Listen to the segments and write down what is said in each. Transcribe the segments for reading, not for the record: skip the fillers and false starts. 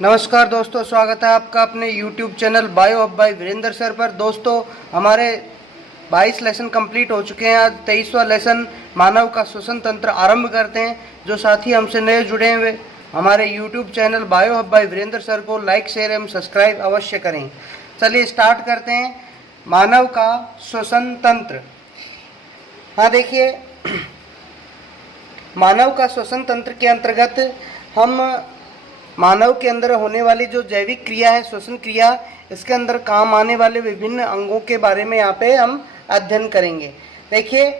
नमस्कार दोस्तों, स्वागत है आपका अपने YouTube channel Bio Hub by Virendra sir पर। दोस्तों, हमारे 22 लेसन कंप्लीट हो चुके हैं। आज 23वां लेसन मानव का श्वसन तंत्र आरंभ करते हैं। जो साथी हमसे नए जुड़े हुए हमारे YouTube channel Bio Hub by Virendra sir को लाइक शेयर एवं सब्सक्राइब अवश्य करें। चलिए स्टार्ट करते हैं। मानव का श्वसन तंत्र। हाँ देखिए, मानव का श्वसन तंत्र के अंतर्गत हम मानव के अंदर होने वाली जो जैविक क्रिया है, श्वसन क्रिया, इसके अंदर काम आने वाले विभिन्न अंगों के बारे में यहाँ पे हम अध्ययन करेंगे। देखिए,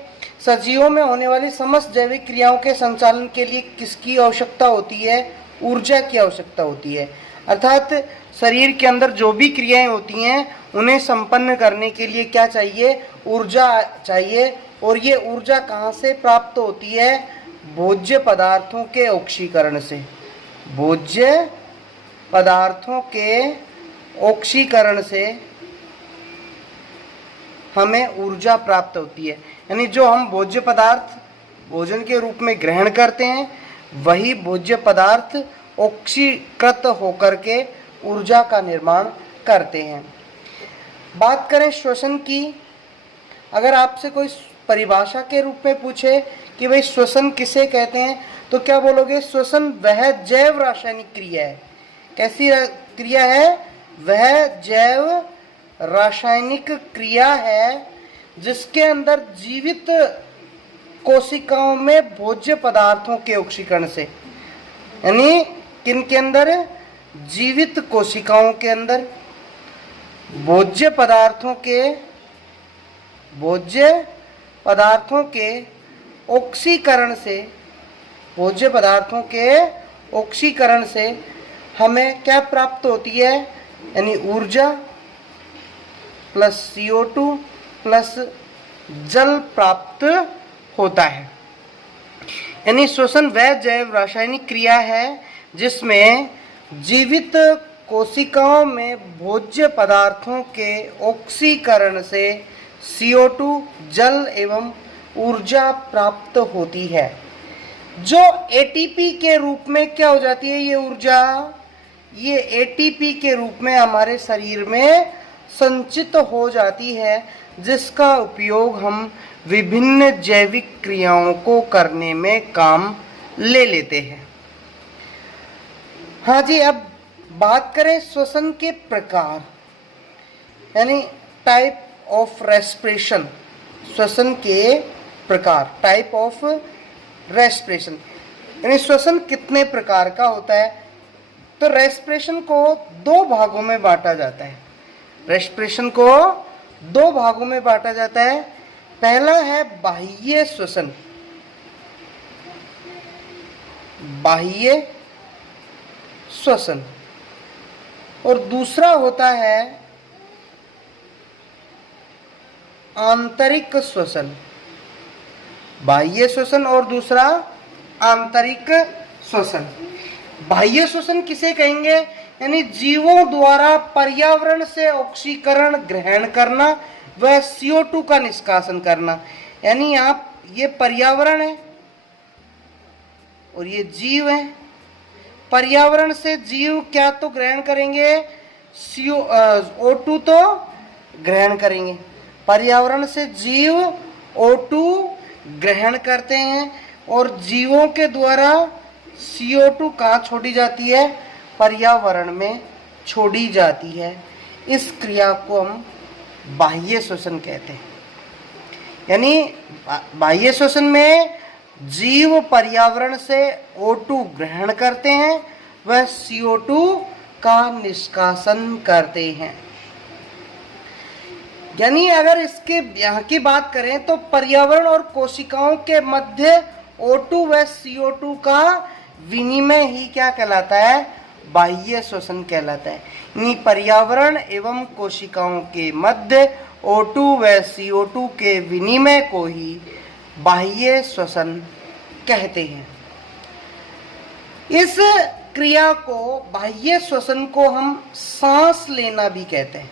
सजीवों में होने वाली समस्त जैविक क्रियाओं के संचालन के लिए किसकी आवश्यकता होती है? ऊर्जा की आवश्यकता होती है। अर्थात शरीर के अंदर जो भी क्रियाएं होती हैं उन्हें संपन्न करने के लिए क्या चाहिए? ऊर्जा चाहिए। और ये ऊर्जा कहाँ से प्राप्त होती है? भोज्य पदार्थों के ऑक्सीकरण से। भोज्य पदार्थों के ऑक्सीकरण से हमें ऊर्जा प्राप्त होती है। यानी जो हम भोज्य पदार्थ भोजन के रूप में ग्रहण करते हैं, वही भोज्य पदार्थ ऑक्सीकृत होकर के ऊर्जा का निर्माण करते हैं। बात करें श्वसन की, अगर आपसे कोई परिभाषा के रूप में पूछे कि भाई श्वसन किसे कहते हैं, तो क्या बोलोगे? श्वसन वह जैव रासायनिक क्रिया है। कैसी क्रिया है? वह जैव रासायनिक क्रिया है जिसके अंदर जीवित कोशिकाओं में भोज्य पदार्थों के ऑक्सीकरण से, यानी किन के अंदर? जीवित कोशिकाओं के अंदर भोज्य पदार्थों के ऑक्सीकरण से, भोज्य पदार्थों के ऑक्सीकरण से हमें क्या प्राप्त होती है? यानी ऊर्जा प्लस CO2 प्लस जल प्राप्त होता है। यानी श्वसन वह जैव रासायनिक क्रिया है जिसमें जीवित कोशिकाओं में भोज्य पदार्थों के ऑक्सीकरण से CO2 जल एवं ऊर्जा प्राप्त होती है, जो ATP के रूप में क्या हो जाती है? ये ऊर्जा, ये ATP के रूप में हमारे शरीर में संचित हो जाती है, जिसका उपयोग हम विभिन्न जैविक क्रियाओं को करने में काम ले लेते हैं। हाँ जी, अब बात करें श्वसन के प्रकार, यानी टाइप ऑफ रेस्पिरेशन। श्वसन के प्रकार, टाइप ऑफ रेस्पिरेशन, यानी श्वसन कितने प्रकार का होता है? तो रेस्पिरेशन को दो भागों में बांटा जाता है। रेस्पिरेशन को दो भागों में बांटा जाता है। पहला है बाह्य श्वसन। बाह्य श्वसन। और दूसरा होता है आंतरिक श्वसन। बाह्य श्वसन और दूसरा आंतरिक श्वसन। बाह्य श्वसन किसे कहेंगे? यानी जीवों द्वारा पर्यावरण से ऑक्सीकरण ग्रहण करना व CO2 का निष्कासन करना। यानी आप, ये पर्यावरण है और ये जीव है। पर्यावरण से जीव क्या तो ग्रहण करेंगे? O2 तो ग्रहण करेंगे। पर्यावरण से जीव O2 ग्रहण करते हैं और जीवों के द्वारा CO2 कहाँ छोड़ी जाती है? पर्यावरण में छोड़ी जाती है। इस क्रिया को हम बाह्य श्वसन कहते हैं। यानी बाह्य श्वसन में जीव पर्यावरण से O2 ग्रहण करते हैं, वह CO2 का निष्कासन करते हैं। यानी अगर इसके यहाँ की बात करें तो पर्यावरण और कोशिकाओं के मध्य O2 व CO2 का विनिमय ही क्या कहलाता है? बाह्य श्वसन कहलाता है। यानी पर्यावरण एवं कोशिकाओं के मध्य O2 व CO2 के विनिमय को ही बाह्य श्वसन कहते हैं। इस क्रिया को, बाह्य श्वसन को, हम सांस लेना भी कहते हैं।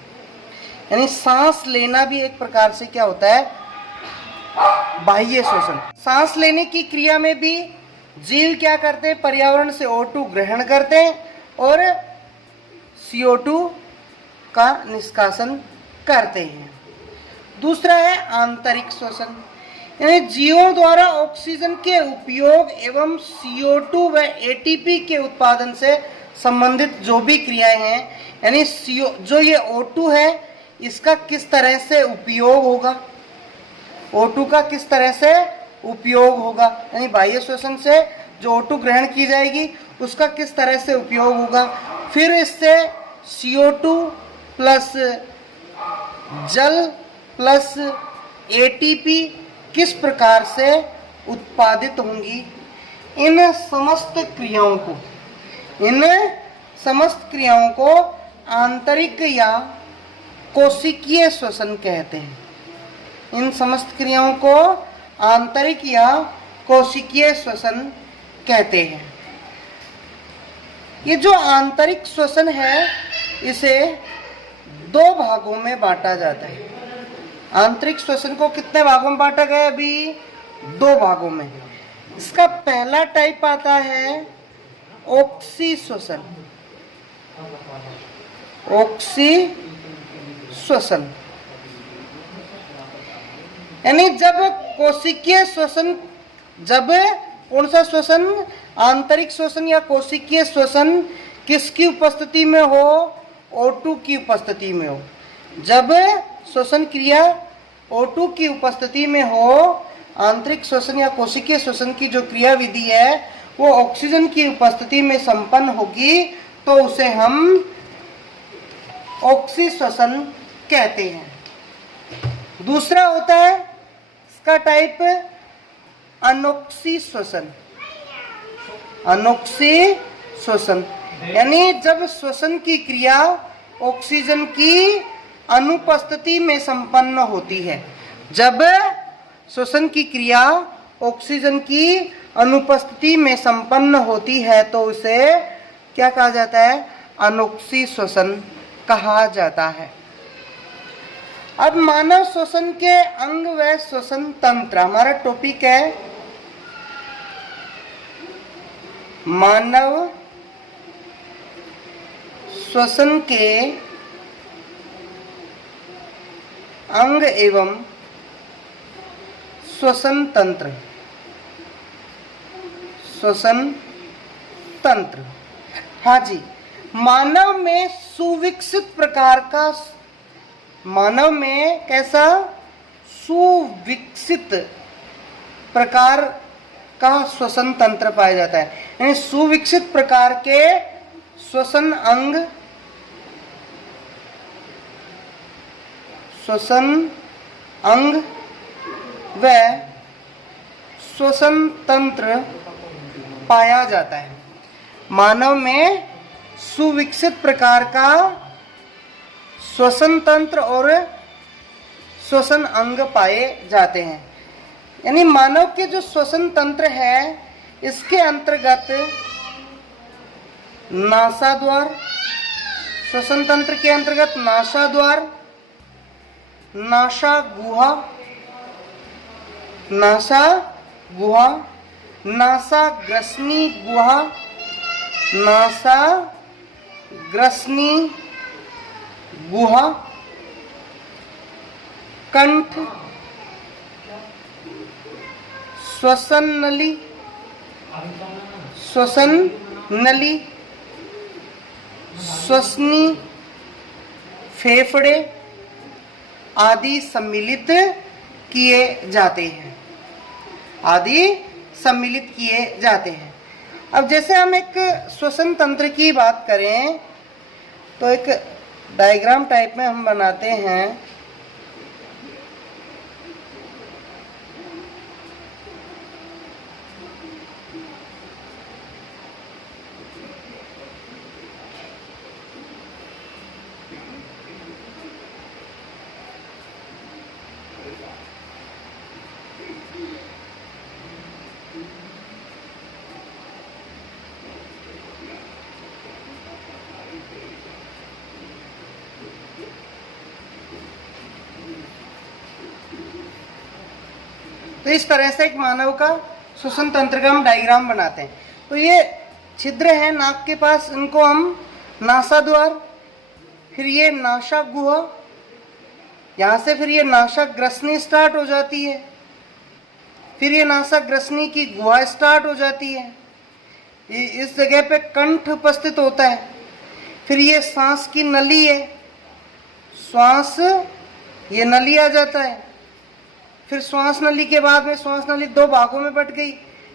यानी सांस लेना भी एक प्रकार से क्या होता है? बाह्य श्वसन। सांस लेने की क्रिया में भी जीव क्या करते हैं? पर्यावरण से O2 ग्रहण करते हैं और CO2 का निष्कासन करते हैं। दूसरा है आंतरिक श्वसन, यानी जीवों द्वारा ऑक्सीजन के उपयोग एवं CO2 व ATP के उत्पादन से संबंधित जो भी क्रियाएं हैं, यानी जो ये O2 है इसका किस तरह से उपयोग होगा, O2 का किस तरह से उपयोग होगा, यानी बाह्य श्वसन से जो O2 ग्रहण की जाएगी उसका किस तरह से उपयोग होगा, फिर इससे CO2 प्लस जल प्लस ATP किस प्रकार से उत्पादित होंगी। इन समस्त क्रियाओं को आंतरिक या कोशिकीय श्वसन कहते हैं। इन समस्त क्रियाओं को आंतरिक या कोशिकीय श्वसन कहते हैं। ये जो आंतरिक श्वसन है इसे दो भागों में बांटा जाता है। आंतरिक श्वसन को कितने भागों में बांटा गया? अभी दो भागों में। इसका पहला टाइप आता है ऑक्सी श्वसन। ऑक्सी श्वसन यानी जब कोशिकीय श्वसन, जब कौन सा श्वसन, आंतरिक श्वसन या कोशिकीय श्वसन किसकी उपस्थिति में हो? O2 की उपस्थिति में हो। जब श्वसन क्रिया O2 की उपस्थिति में हो, आंतरिक श्वसन या कोशिकीय श्वसन की जो क्रिया विधि है वो ऑक्सीजन की उपस्थिति में संपन्न होगी तो उसे हम ऑक्सी श्वसन कहते हैं। दूसरा होता है इसका टाइप अनोक्सी श्वसन। अनोक्सी श्वसन यानी जब श्वसन की क्रिया ऑक्सीजन की अनुपस्थिति में संपन्न होती है। जब श्वसन की क्रिया ऑक्सीजन की अनुपस्थिति में संपन्न होती है तो उसे क्या कहा जाता है? अनोक्सी श्वसन कहा जाता है। अब मानव श्वसन के अंग व श्वसन तंत्र हमारा टॉपिक है। मानव श्वसन के अंग एवं श्वसन तंत्र। श्वसन तंत्र, हाँ जी, मानव में सुविकसित प्रकार का, मानव में कैसा सुविकसित प्रकार का श्वसन तंत्र पाया जाता है। यानी सुविकसित प्रकार के श्वसन अंग, श्वसन अंग व श्वसन तंत्र पाया जाता है। मानव में सुविकसित प्रकार का श्वसन तंत्र और श्वसन अंग पाए जाते हैं। यानी मानव के जो श्वसन तंत्र है इसके अंतर्गत नासाद्वार, श्वसन तंत्र के अंतर्गत नासाद्वार, नासा गुहा, नासा गुहा, नासा ग्रसनी गुहा, नासा ग्रसनी गुहा, कंठ, श्वसन नली, श्वसन नली, श्वसनी फेफड़े आदि सम्मिलित किए जाते हैं, आदि सम्मिलित किए जाते हैं। अब जैसे हम एक श्वसन तंत्र की बात करें तो एक डायग्राम टाइप में हम बनाते हैं। तो इस तरह से एक मानव का श्वसन तंत्र का हम डायग्राम बनाते हैं। तो ये छिद्र है नाक के पास, इनको हम नासाद्वार फिर ये नासा गुहा, यहाँ से फिर ये नासा ग्रसनी स्टार्ट हो जाती है, फिर ये नासा ग्रसनी की गुहा स्टार्ट हो जाती है, इस जगह पे कंठ उपस्थित होता है। फिर ये सांस की नली है, श्वास ये नली आ जाता है। फिर श्वास नली के बाद में श्वास नली दो भागों में बट गई,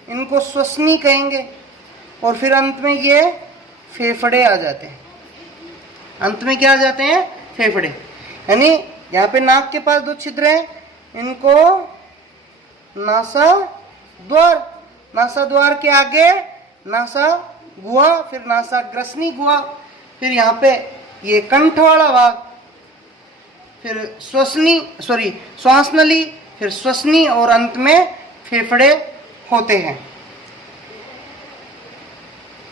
इनको श्वसनी कहेंगे। और फिर अंत में ये फेफड़े आ जाते हैं। अंत में क्या आ जाते हैं? फेफड़े। यानी यहाँ पे नाक के पास दो छिद्र हैं, इनको नासा द्वार, नासा द्वार के आगे नासा गुहा, फिर नासा ग्रसनी गुहा, फिर यहाँ पे ये कंठ वाला भाग, फिर श्वास नली, फिर श्वसनी और अंत में फेफड़े होते हैं।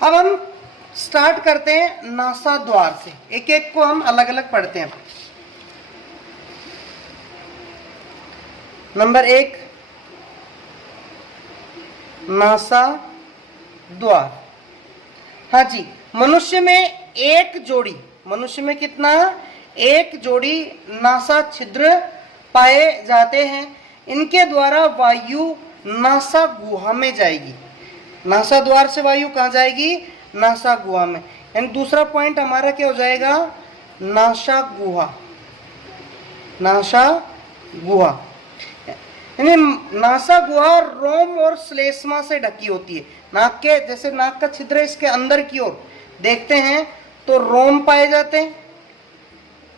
अब हम स्टार्ट करते हैं नासा द्वार से, एक एक को हम अलग अलग पढ़ते हैं। नंबर 1 नासा द्वार। हाँ जी, मनुष्य में एक जोड़ी, मनुष्य में कितना? एक जोड़ी नासा छिद्र पाए जाते हैं। इनके द्वारा वायु नासा गुहा में जाएगी। नासा द्वार से वायु कहाँ जाएगी? नासा गुहा में। यानी दूसरा पॉइंट हमारा क्या हो जाएगा? नासा गुहा। नासा गुहा यानी नासा गुहा रोम और श्लेष्मा से ढकी होती है। नाक के जैसे नाक का छिद्र इसके अंदर की ओर देखते हैं तो रोम पाए जाते हैं।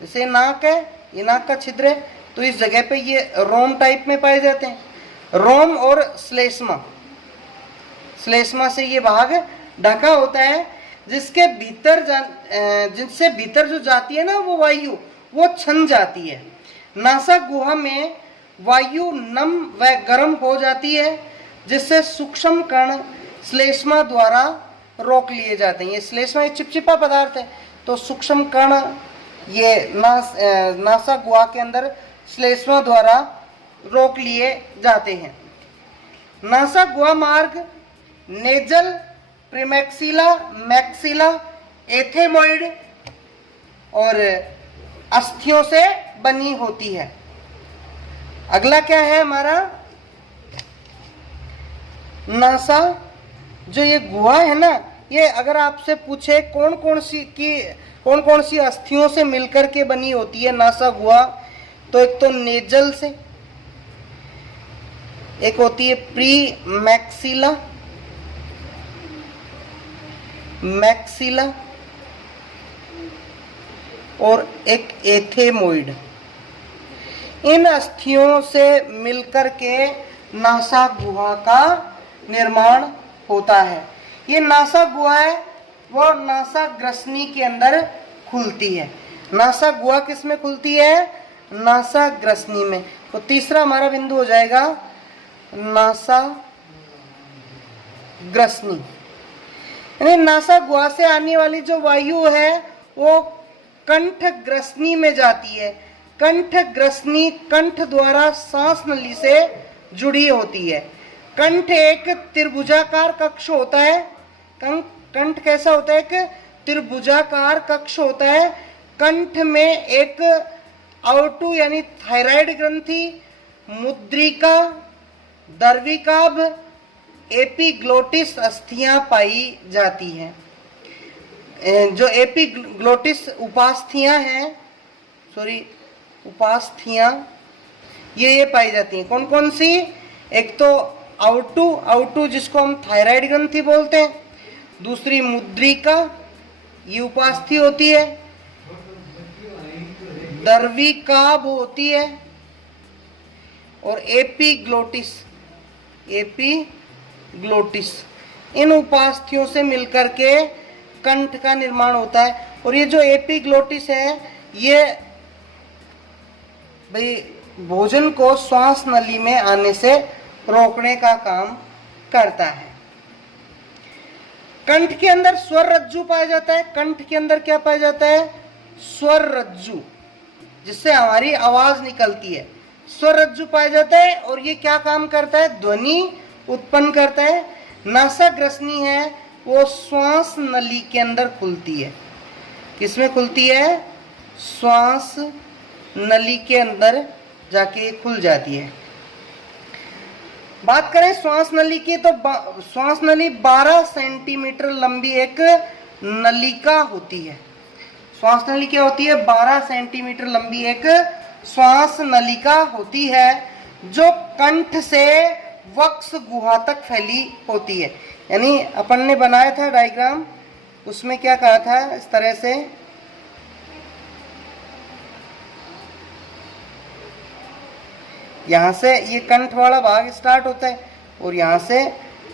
जैसे नाक है, ये नाक का छिद्र है, तो इस जगह पे ये रोम टाइप में पाए जाते हैं। रोम और श्लेष्मा, श्लेष्मा से ये भाग ढका होता है, जिसके भीतर जिससे भीतर जो जाती है ना वो वायु, वो छन जाती है। नासा गुहा में वायु नम व गर्म हो जाती है, जिससे सूक्ष्म कण श्लेष्मा द्वारा रोक लिए जाते हैं। ये श्लेष्मा एक चिपचिपा पदार्थ है, तो सूक्ष्म कण ये नासा गुहा के अंदर श्लेष्मा द्वारा रोक लिए जाते हैं। नासा गुहा मार्ग नेजल, प्रीमैक्सिला, मैक्सिला, एथेमोइड और अस्थियों से बनी होती है। अगला क्या है हमारा? नासा जो ये गुहा है ना, ये अगर आपसे पूछे कौन कौन सी अस्थियों से मिलकर के बनी होती है नासा गुहा, तो एक तो नेजल से, एक होती है प्री मैक्सिला, मैक्सिला और एक एथेमोइड। इन अस्थियों से मिलकर के नासा गुहा का निर्माण होता है। ये नासा गुहा है वो नासा ग्रसनी के अंदर खुलती है। नासा गुहा किस में खुलती है? नासा ग्रसनी में। तो तीसरा हमारा बिंदु हो जाएगा नासा ग्रसनी। यानी नासा गुहा से आने वाली जो वायु है वो कंठ ग्रसनी में जाती है। कंठ ग्रसनी कंठ द्वारा सांस नली से जुड़ी होती है। कंठ एक त्रिभुजाकार कक्ष होता है। कंठ कैसा होता है? एक त्रिभुजाकार कक्ष होता है। कंठ में एक आउटू यानी थायराइड ग्रंथि, मुद्रिका, दर्विकाभ, एपिग्लोटिस अस्थियां पाई जाती हैं। जो एपिग्लोटिस उपास्थियां हैं, उपास्थियां ये पाई जाती हैं। कौन कौन सी? एक तो आउटू जिसको हम थायराइड ग्रंथि बोलते हैं, दूसरी मुद्रिका ये उपास्थि होती है, दर्विकाभ होती है और एपिग्लोटिस इन उपास्थियों से मिलकर के कंठ का निर्माण होता है। और ये जो एपिग्लोटिस है ये भाई भोजन को श्वास नली में आने से रोकने का काम करता है। कंठ के अंदर स्वर रज्जु पाया जाता है। कंठ के अंदर क्या पाया जाता है? स्वर रज्जु, जिससे हमारी आवाज निकलती है। स्वर रज्जु पाया जाता है और ये क्या काम करता है? ध्वनि उत्पन्न करता है। नासा ग्रसनी है वो श्वास नली के अंदर खुलती है। किसमें खुलती है? श्वास नली के अंदर जाके खुल जाती है। बात करें श्वास नली की तो श्वास नली 12 सेंटीमीटर लंबी एक नलिका होती है। श्वास नली क्या होती है? 12 सेंटीमीटर लंबी एक श्वास नलिका होती है जो कंठ से वक्ष गुहा तक फैली होती है। यानी अपन ने बनाया था डायग्राम, उसमें क्या कहा था, इस तरह से यहाँ से ये कंठ वाला भाग स्टार्ट होता है और यहाँ से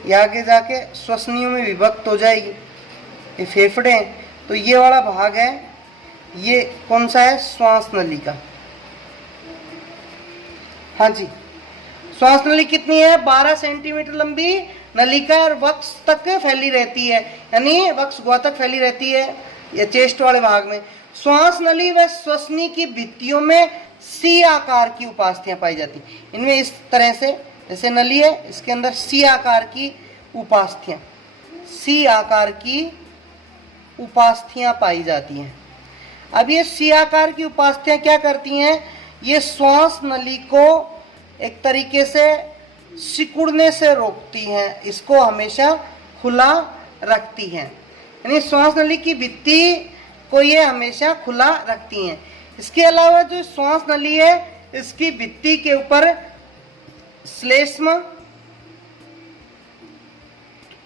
ये आगे जाके श्वसनियों में विभक्त हो जाएगी। ये फेफड़े हैं, तो ये वाला भाग है, ये कौन सा है? श्वास नली का। हाँ जी, श्वास नली कितनी है? 12 सेंटीमीटर लंबी नलिका और वक्ष तक फैली रहती है, यानी वक्ष गुहा तक फैली रहती है या चेस्ट वाले भाग में। श्वास नली व श्वसनी की भित्तियों में सी आकार की उपास्थियां पाई जाती। इनमें इस तरह से, जैसे नली है, इसके अंदर सी आकार की उपास्थियां, सी आकार की उपास्थियां पाई जाती हैं। अब ये सी आकार की उपास्थियां क्या करती हैं? ये श्वास नली को एक तरीके से सिकुड़ने से रोकती हैं, इसको हमेशा खुला रखती हैं। यानी श्वास नली की भित्ति को ये हमेशा खुला रखती हैं। इसके अलावा जो श्वास नली है, इसकी भित्ति के ऊपर श्लेष्म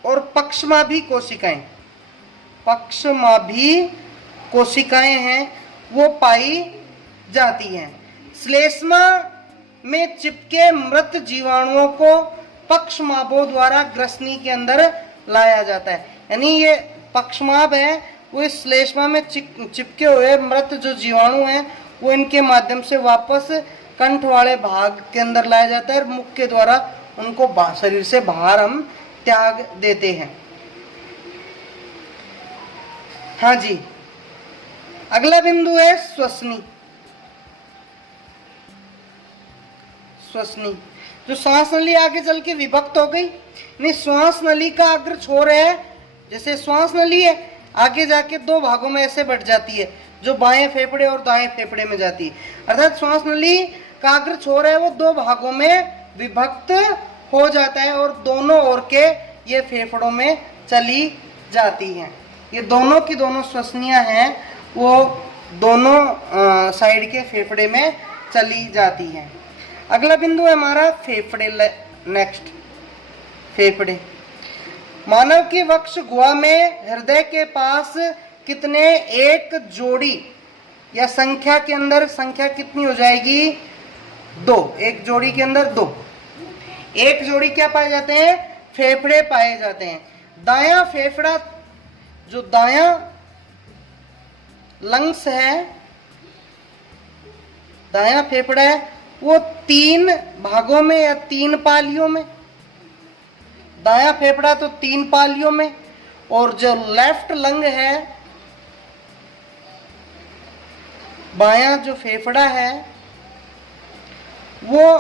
और पक्षमाभी कोशिकाएं, पक्षमाभी कोशिकाएं हैं, वो पाई जाती हैं। श्लेष्मा में चिपके मृत जीवाणुओं को पक्षमाभों द्वारा ग्रसनी के अंदर लाया जाता है। यानी ये पक्षमाभ है, वो इस श्लेष्मा में चिपके हुए मृत जो जीवाणु हैं, वो इनके माध्यम से वापस कंठ वाले भाग के अंदर लाया जाता है और मुख के द्वारा उनको शरीर से बाहर हम त्याग देते हैं। हाँ जी, अगला बिंदु है श्वसनी। श्वसनी जो श्वास नली आगे चल के विभक्त हो गई, नहीं, श्वास नली का अग्र छोर है, जैसे श्वास नली है, आगे जाके दो भागों में ऐसे बढ़ जाती है, जो बाएं फेफड़े और दाएं फेफड़े में जाती है। अर्थात श्वास नली का अग्र छोर है, वो दो भागों में विभक्त हो जाता है और दोनों ओर के ये फेफड़ों में चली जाती हैं। ये दोनों की दोनों श्वसनियां हैं, वो दोनों साइड के फेफड़े में चली जाती हैं। अगला बिंदु है हमारा फेफड़े। नेक्स्ट, फेफड़े। मानव की वक्ष गुहा में हृदय के पास कितने एक जोड़ी या संख्या के अंदर संख्या कितनी हो जाएगी? 2। एक जोड़ी के अंदर 2। एक जोड़ी क्या पाए जाते हैं? फेफड़े पाए जाते हैं। दायां फेफड़ा, जो दायां लंग्स है, दायां फेफड़ा है, वो 3 भागों में या 3 पालियों में, दायां फेफड़ा तो 3 पालियों में, और जो लेफ्ट लंग है, बायां जो फेफड़ा है, वो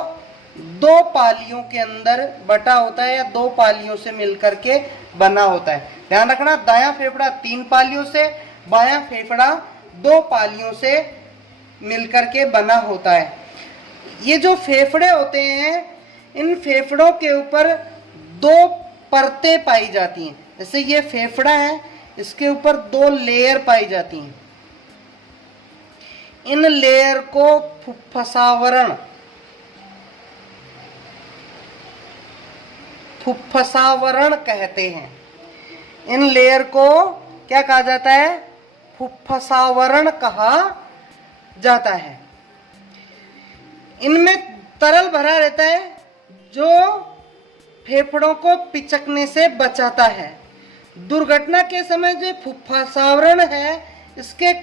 2 पालियों के अंदर बटा होता है या 2 पालियों से मिलकर के बना होता है। ध्यान रखना, दायां फेफड़ा 3 पालियों से, बायां फेफड़ा 2 पालियों से मिलकर के बना होता है। ये जो फेफड़े होते हैं, इन फेफड़ों के ऊपर 2 परतें पाई जाती हैं। जैसे ये फेफड़ा है, इसके ऊपर 2 लेयर पाई जाती हैं। इन लेयर को फुफ्फसावरण, फुफ्फसावरण कहते हैं। इन लेयर को क्या कहा जाता है? फुफ्फसावरण कहा जाता है। इनमें तरल भरा रहता है जो फेफड़ों को पिचकने से बचाता है। दुर्घटना के समय जो फुफ्फसावरण है, इसके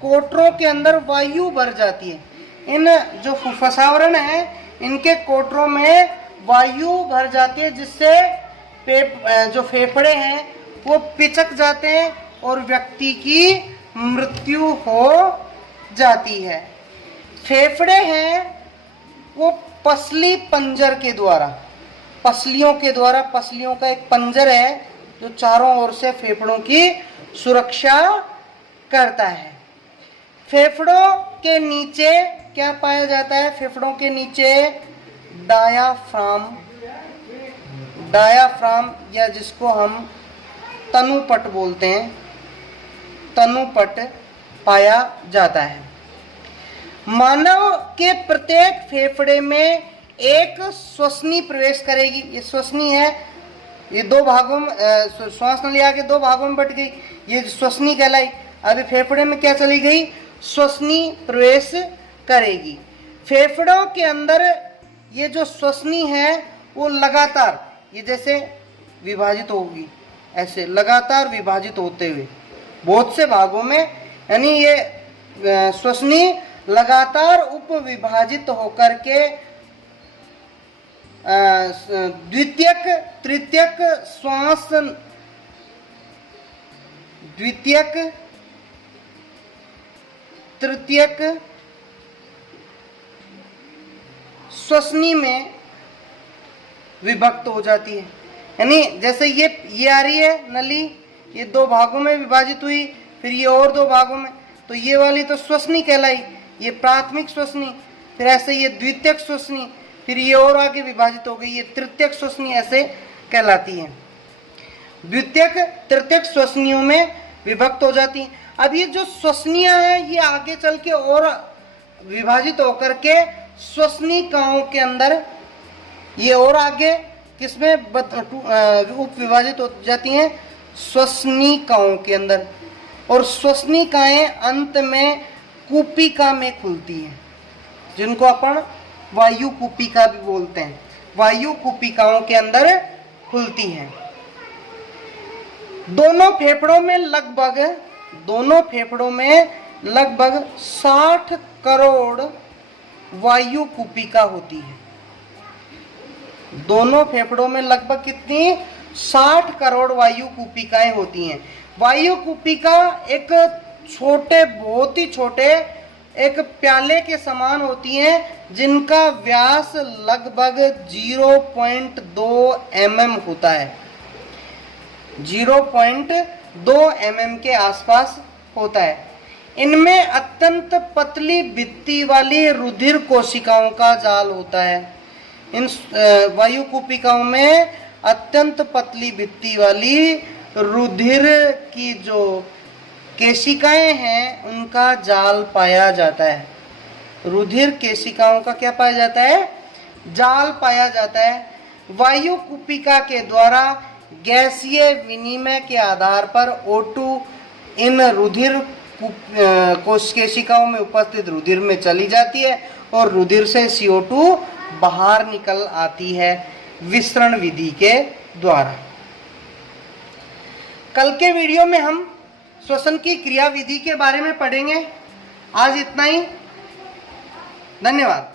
कोटरों के अंदर वायु भर जाती है। इन जो फुफ्फसावरण है, इनके कोटरों में वायु भर जाती है, जिससे जो फेफड़े हैं वो पिचक जाते हैं और व्यक्ति की मृत्यु हो जाती है। फेफड़े हैं वो पसली पंजर के द्वारा, पसलियों के द्वारा, पसलियों का एक पंजर है जो चारों ओर से फेफड़ों की सुरक्षा करता है। फेफड़ों के नीचे क्या पाया जाता है? फेफड़ों के नीचे डायाफ्राम, डायाफ्राम या जिसको हम तनुपट बोलते हैं, तनुपट पाया जाता है। मानव के प्रत्येक फेफड़े में एक श्वसनी प्रवेश करेगी। ये श्वसनी है, ये दो भागों में श्वास नली आके दो भागों में बट गई, ये श्वसनी कहलाई। अभी फेफड़े में क्या चली गई? श्वसनी प्रवेश करेगी। फेफड़ों के अंदर ये जो श्वसनी है वो लगातार, ये जैसे विभाजित होगी, ऐसे लगातार विभाजित होते हुए बहुत से भागों में, यानी ये श्वसनी लगातार उप विभाजित होकर के द्वितीयक तृतीयक श्वास, द्वितीयक तृतीयक श्वसनी में विभक्त हो जाती है। यानी जैसे ये आ रही है नली, ये दो भागों में विभाजित हुई, फिर ये और दो भागों में, तो ये वाली तो श्वसनी कहलाई, ये प्राथमिक श्वसनी, फिर ऐसे ये द्वितीयक श्वसनी, फिर ये और आगे विभाजित हो गई, ये तृतीयक श्वसनी ऐसे कहलाती है। द्वितीयक तृतीयक श्वसनियों में विभक्त हो जाती हैं। अब ये जो श्वसनियां हैं ये आगे चल के और विभाजित होकर के श्वसनिकाओं के अंदर ये और आगे किसमें उप विभाजित हो जाती हैं? श्वसनिकाओं के अंदर। और श्वसनिकाएं अंत में कूपिका में खुलती हैं, जिनको अपन वायु कूपिका भी बोलते हैं। वायु कूपिकाओं के अंदर खुलती हैं। दोनों फेफड़ों में लगभग 60 करोड़ वायु कूपिका होती है। दोनों फेफड़ों में लगभग कितनी? 60 करोड़ वायु कूपिकाएं होती हैं। वायु कूपिका एक छोटे, बहुत ही छोटे एक प्याले के समान होती हैं, जिनका व्यास लगभग 0.2 mm होता है। 0.2 mm के आसपास होता है। इनमें अत्यंत पतली भित्ति वाली रुधिर कोशिकाओं का जाल होता है। इन वायु कूपिकाओं में अत्यंत पतली भित्ति वाली रुधिर की जो केशिकाएं हैं उनका जाल पाया जाता है। रुधिर केशिकाओं का क्या पाया जाता है? जाल पाया जाता है। वायु कूपिका के द्वारा गैसीय विनिमय के आधार पर O2 इन रुधिर केशिकाओं में उपस्थित रुधिर में चली जाती है और रुधिर से CO2 बाहर निकल आती है विसरण विधि के द्वारा। कल के वीडियो में हम श्वसन की क्रिया विधि के बारे में पढ़ेंगे। आज इतना ही, धन्यवाद।